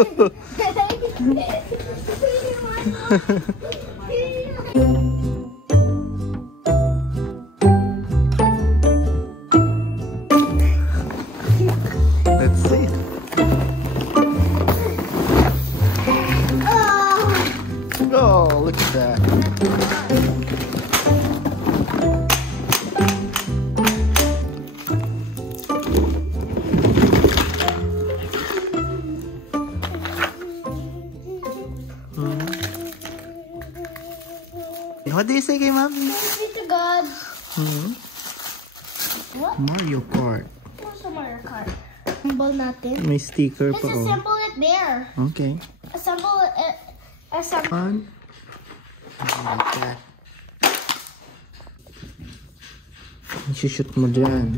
Let's see. Oh, look at that. What do you say kay Mommy? Glory to God. What? Mario Kart. What's a Mario Kart? Assemble natin. May sticker Let's pa oh. assemble it there. Okay. Assemble it. Assemble. One. Like that. I-shoot mo dyan.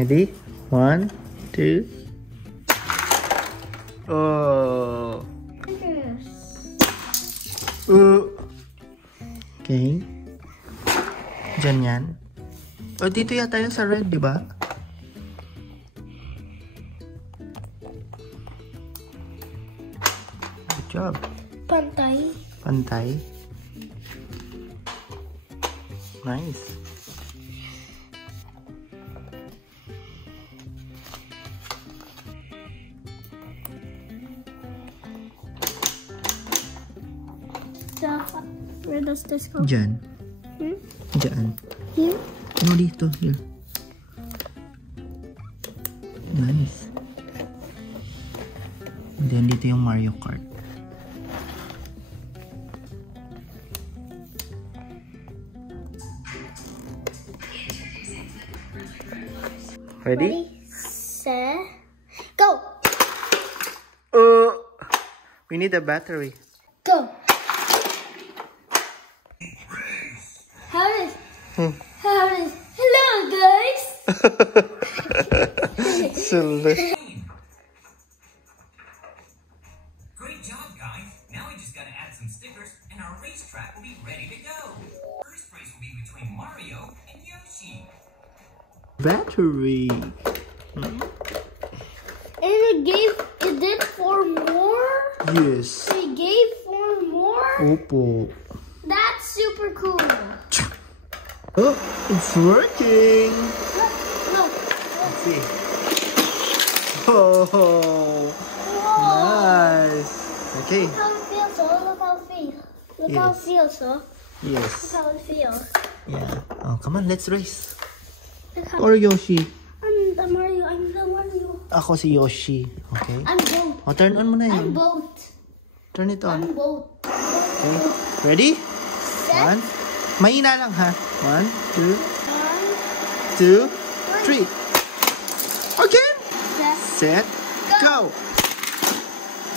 Ready? 1, 2. Oh. Okay. Diyan yan. O, dito yata yung sa red, di ba? Good job. Pantay. Pantay. Nice. So, where does this go? Diyan. Diyan. Here? No, dito. Here. Nice. And then dito yung Mario Kart. Ready? Set, go! We need a battery. Go! Hello, guys! Silly. Great job, guys. Now we just gotta add some stickers and our racetrack will be ready to go. First race will be between Mario and Yoshi. Battery. And it did 4 more? Yes. It gave 4 more? Opo. That's super cool. Oh, it's working. Look. Let's see. Oh, nice. Okay. Look how it feels, Look how it feels. Look how it Yes. feels, Yes. Look how it feels. Yeah. Oh, come on, let's race. Look how Or Yoshi. I'm the Mario. Ako si Yoshi. Okay. I'm both. Oh, turn on mo na I'm yun. both. Turn it on. I'm both. Okay. Ready? Set. 1. Mahina lang ha. 1, 2, 2, 1, 3. Okay. set. Set. Go.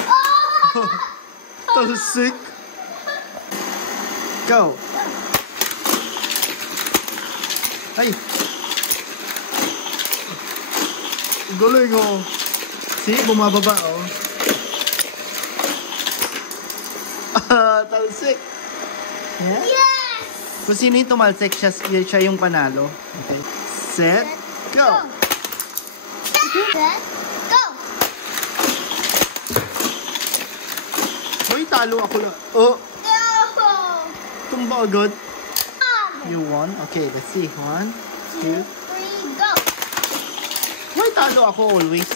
Oh! That was sick. Go. Ay. Galing oh. See, bumababa oh. Talsik. Yeah? Yes! Kung sino yung tumalsik, siya yung panalo. Okay. Set. Go. Set. Go! Uy, talo ako lang. Oh, Go! tumba agad. You won? Okay, let's see. 1, 2. 3, go! Why talo ako always?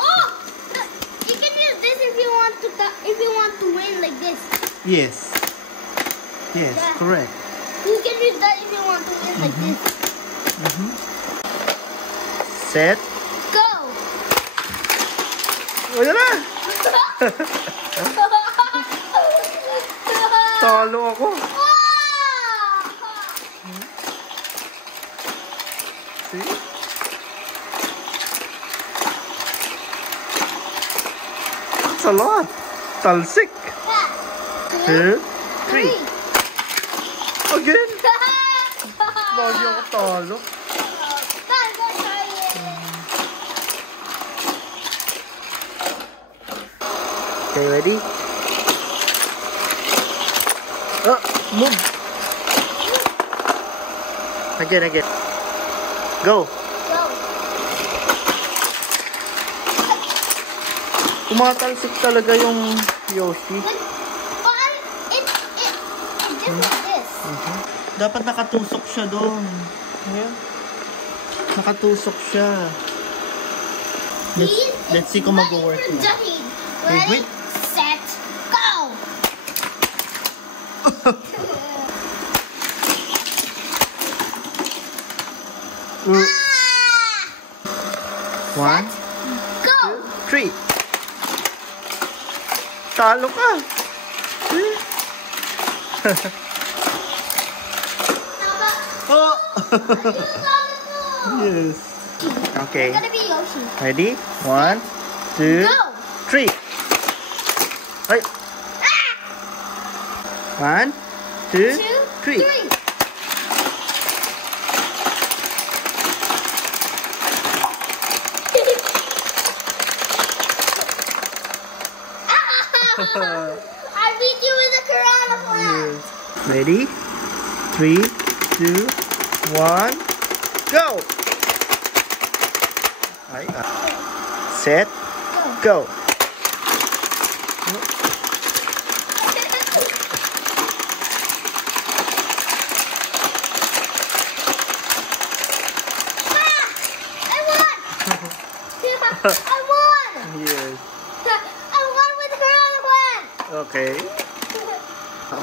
Oh! You can use this if you want to win like this. Yes. Yes, Yeah. correct. You can use that if you want to win like this. Set. Go! O, yan na. Talo ako. See? That's a lot. Talsik. 2, 3. Again. Lagi ako talo. Okay, ready? Oh, move. Again. Go. Tumatalsik talaga yung Yoshi. Dapat nakatusok siya doon. Yeah. Nakatusok siya. Let's see kung mag-work na. Ready, set, go! One, Go! 2, 3. Talo ka. Oh! Yes. Okay. It's gonna be Yoshi. Ready? 1, 2, Go! 3. Hey. 1, 2, 3. I beat you with a Corona flag. Ready? 3, 2, 1, go! Ay, set, go! I won! Yes. I won with the Corona flag. Okay.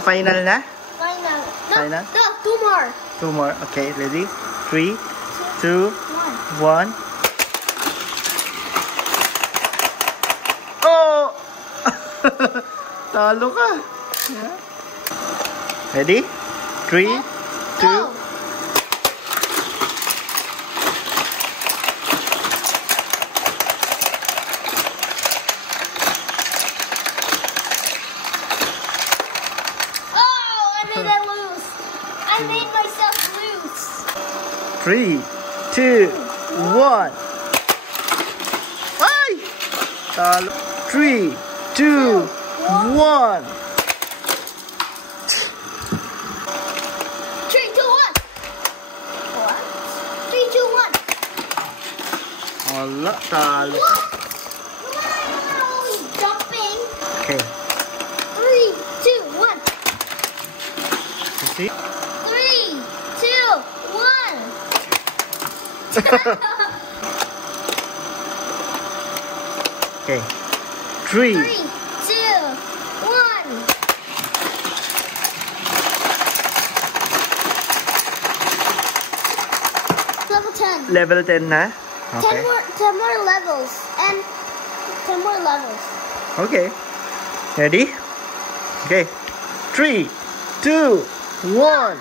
Final na? Final. No, Final? no, two more. 2 more. Okay, ready? 3, 2, 1. Oh! Talo ka. Yeah. Ready? 3, 2. Go. Oh, I made it loose. I made myself loose. 3, 2, 1. Ay! Talo. 3, 2, 1. 3, 2, 1. What? 3, 2, 1. Wala, talo. What? Wow, he's jumping. Okay. 3, 2, 1. You see? 3, 2, 1. Okay. 3. 3, 2, 1. Level 10. Level 10 na? 10 Okay. more levels. And 10 more levels. Okay. Ready? Okay. 3, 2, 1.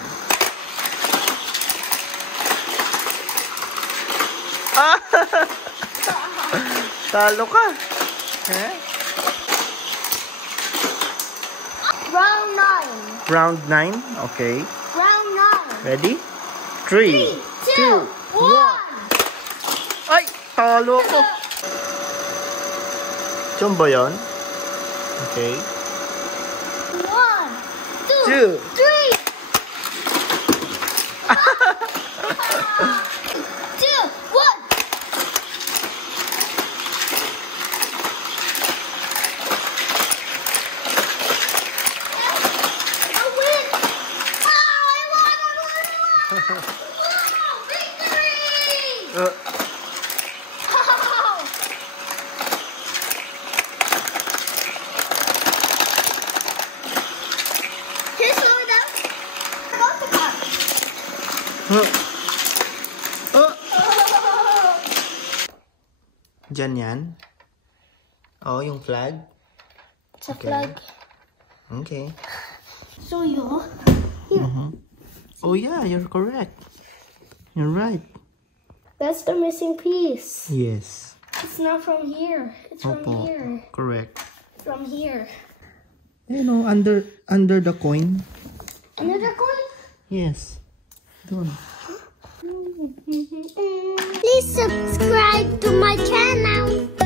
Ah! Talo ka. Eh? Round 9. Round 9. Okay. Round 9. Ready? 3, 2, 1. Ay! Talo ako. Diyan ba yan? Okay. 1, 2, 2. 3. 2, 1. I win. Oh, I won. Wow, victory! Oh. Can you slow it down? About the car. Diyan yan. Oh, yung flag? It's a Okay. flag. Okay. So you. Here. Oh yeah, you're correct. You're right. That's the missing piece. Yes. It's not from here. It's from Opo. here. Correct. From here. You know, under the coin. Another coin? Yes. Doon. Please subscribe to my channel.